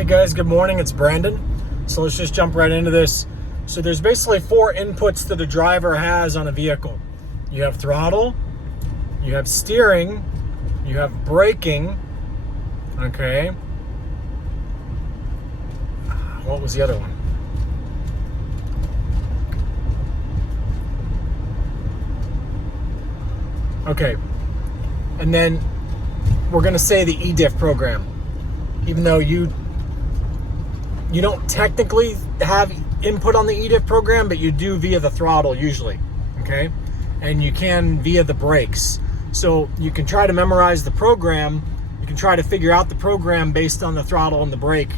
Hey guys, good morning. It's Brandon. So let's just jump right into this. So there's basically 4 inputs that a driver has on a vehicle. You have throttle, you have steering, you have braking, okay? What was the other one? Okay, and then we're gonna say the ediff program, even though you don't technically have input on the ediff program, but you do via the throttle usually, okay? And you can via the brakes. So you can try to memorize the program, you can try to figure out the program based on the throttle and the brake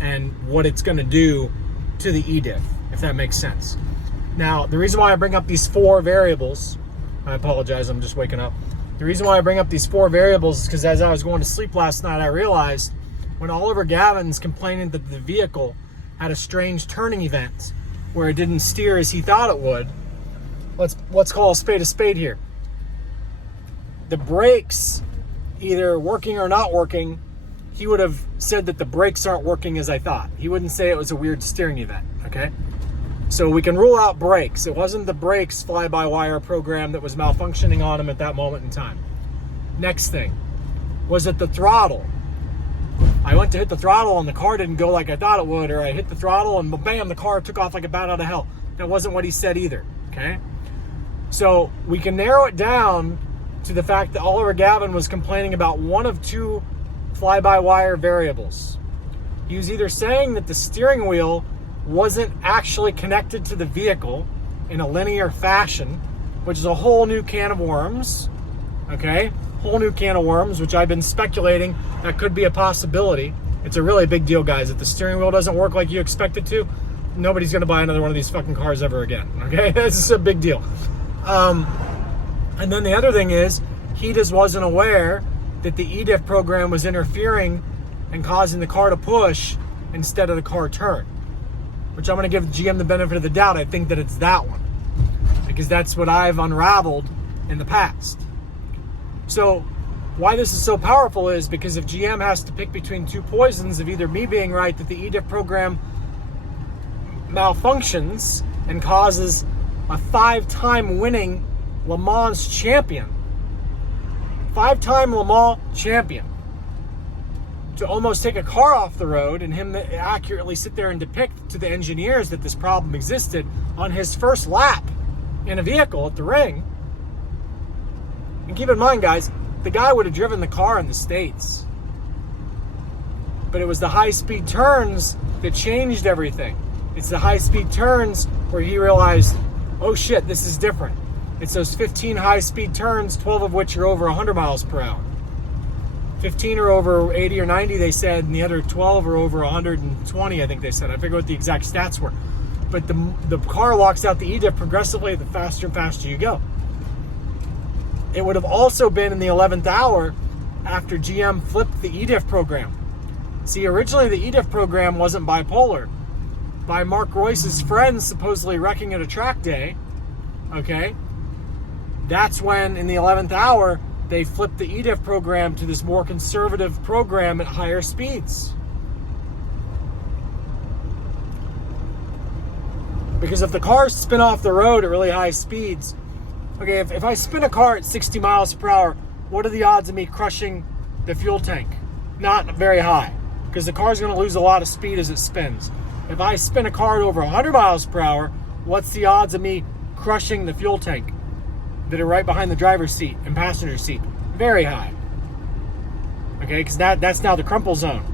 and what it's gonna do to the ediff, if that makes sense. Now, the reason why I bring up these 4 variables, I apologize, I'm just waking up. The reason why I bring up these 4 variables is because as I was going to sleep last night, I realized when Oliver Gavin's complaining that the vehicle had a strange turning event where it didn't steer as he thought it would, let's call a spade here. The brakes, either working or not working, he would have said that the brakes aren't working as I thought. He wouldn't say it was a weird steering event, okay? So we can rule out brakes. It wasn't the brakes fly-by-wire program that was malfunctioning on him at that moment in time. Next thing, was it the throttle? I went to hit the throttle and the car didn't go like I thought it would, or I hit the throttle and bam, the car took off like a bat out of hell. That wasn't what he said either, okay? So we can narrow it down to the fact that Oliver Gavin was complaining about one of 2 fly-by-wire variables. He was either saying that the steering wheel wasn't actually connected to the vehicle in a linear fashion, which is a whole new can of worms, okay? Whole new can of worms, which I've been speculating that could be a possibility. It's a really big deal, guys. If the steering wheel doesn't work like you expect it to, nobody's gonna buy another one of these fucking cars ever again, okay? This is a big deal. And then the other thing is, he just wasn't aware that the ediff program was interfering and causing the car to push instead of the car turn, which I'm going to give GM the benefit of the doubt. I think that it's that one, because that's what I've unraveled in the past. So why this is so powerful is because if GM has to pick between 2 poisons of either me being right that the ediff program malfunctions and causes a 5-time winning Le Mans champion, 5-time Le Mans champion, to almost take a car off the road and him accurately sit there and depict to the engineers that this problem existed on his first lap in a vehicle at the ring. And keep in mind, guys, the guy would have driven the car in the States. But it was the high-speed turns that changed everything. It's the high-speed turns where he realized, oh shit, this is different. It's those 15 high-speed turns, 12 of which are over 100 miles per hour. 15 are over 80 or 90, they said, and the other 12 are over 120, I think they said. I forget what the exact stats were. But the car locks out the ediff progressively the faster and faster you go. It would have also been in the 11th hour after GM flipped the ediff program. See, originally the ediff program wasn't bipolar. By Mark Royce's friends supposedly wrecking at a track day, okay, that's when in the 11th hour they flipped the ediff program to this more conservative program at higher speeds. Because if the cars spin off the road at really high speeds, okay, if I spin a car at 60 miles per hour, what are the odds of me crushing the fuel tank? Not very high, because the car's going to lose a lot of speed as it spins. If I spin a car at over 100 miles per hour, what's the odds of me crushing the fuel tank that are right behind the driver's seat and passenger seat? Very high. Okay, because that's now the crumple zone.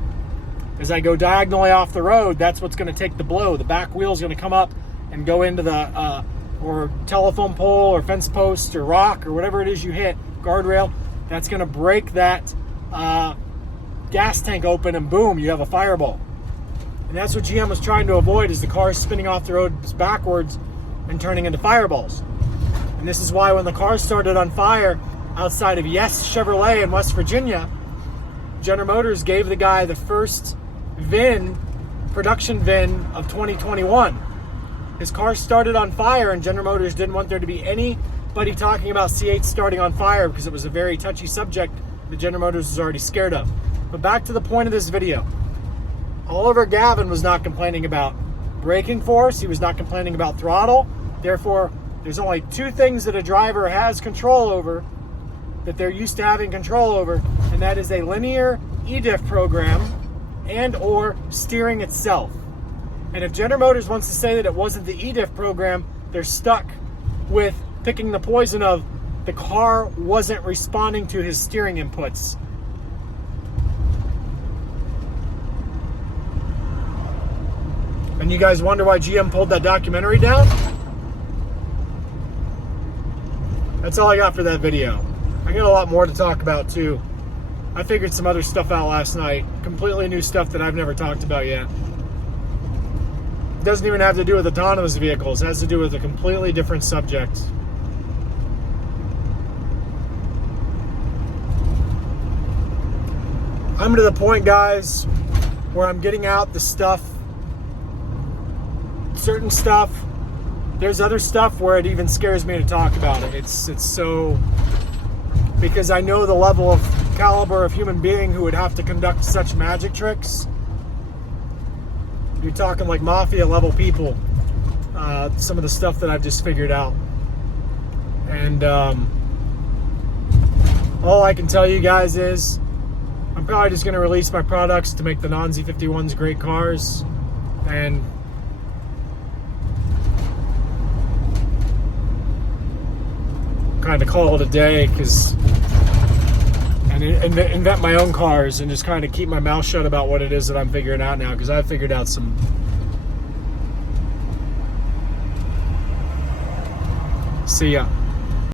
As I go diagonally off the road, that's what's going to take the blow. The back wheel's going to come up and go into the or telephone pole or fence post or rock or whatever it is you hit, guardrail. That's going to break that gas tank open, and boom, you have a fireball. And that's what GM was trying to avoid, is the cars spinning off the road backwards and turning into fireballs. And this is why when the car started on fire outside of Yes Chevrolet in West Virginia, General Motors gave the guy the first production VIN of 2021. His car started on fire, and General Motors didn't want there to be anybody talking about C8 starting on fire because it was a very touchy subject that General Motors was already scared of. But back to the point of this video. Oliver Gavin was not complaining about braking force. He was not complaining about throttle. Therefore, there's only two things that a driver has control over, that they're used to having control over, and that is a linear ediff program and or steering itself. And if General Motors wants to say that it wasn't the ediff program, they're stuck with picking the poison of the car wasn't responding to his steering inputs. And you guys wonder why GM pulled that documentary down? That's all I got for that video. I got a lot more to talk about too. I figured some other stuff out last night. Completely new stuff that I've never talked about yet. It doesn't even have to do with autonomous vehicles. It has to do with a completely different subject. I'm to the point, guys, where I'm getting out the stuff, certain stuff. There's other stuff where it even scares me to talk about it. It's so, because I know the level of caliber of human being who would have to conduct such magic tricks. You're talking like mafia level people. Some of the stuff that I've just figured out. And all I can tell you guys is I'm probably just going to release my products to make the non-Z51s great cars, and kind of call it a day, and invent my own cars and just kind of keep my mouth shut about what it is that I'm figuring out now, because I've figured out some. See ya.